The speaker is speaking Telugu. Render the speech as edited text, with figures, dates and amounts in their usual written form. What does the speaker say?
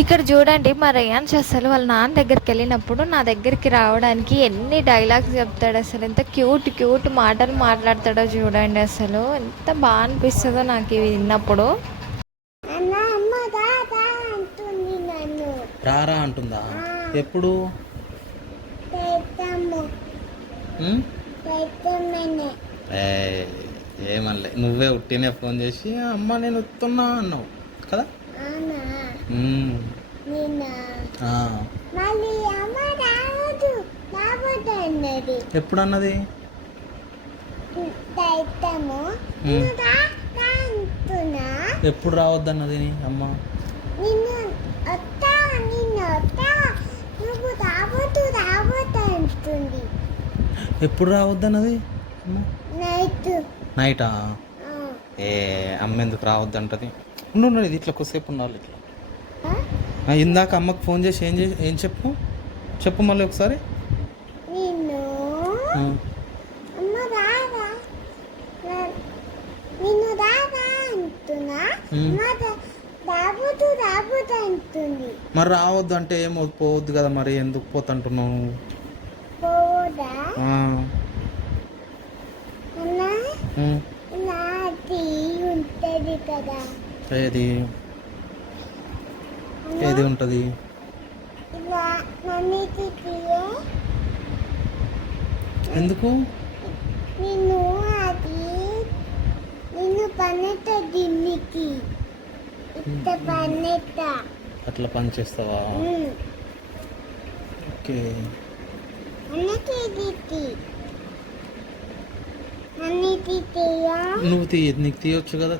ఇక్కడ చూడండి మా రేయాన్స్ అసలు వాళ్ళ నాన్న దగ్గరికి వెళ్ళినప్పుడు నా దగ్గరికి రావడానికి ఎన్ని డైలాగ్స్ చెప్తాడు, అసలు ఎంత క్యూట్ క్యూట్ మాటలు మాట్లాడతాడో చూడండి. అసలు ఎంత బాగా అనిపిస్తుందో నాకు ఇవి విన్నప్పుడు. రారా అంటుందా? ఎప్పుడు? ఏమనలే, నువ్వే ఉట్టినే ఫోన్ చేసి అమ్మ నేను వస్తున్నా అన్నావు కదా. ఎప్పుడు అన్నది? ఎప్పుడు రావద్దన్నది అమ్మ? ఎప్పుడు రావద్దన్నది అమ్మ? నైటా? ఏ అమ్మ ఎందుకు రావద్దంటది? ఉండు, ఇది ఇట్లా కొద్దిసేపు ఉండాలి. ఇట్లా ఇందాక అమ్మకు ఫోన్ చేసి ఏం చెప్పు మళ్ళీ ఒకసారి. మరి రావద్దు అంటే ఏం పోవద్దు కదా, మరి ఎందుకు పోతుంటున్నావు? ఏది ఏది ఉంటుంది? ఎందుకు? అట్లా పని చేస్తావా? ఓకే. నువ్వు నీకు తీయొచ్చు కదా.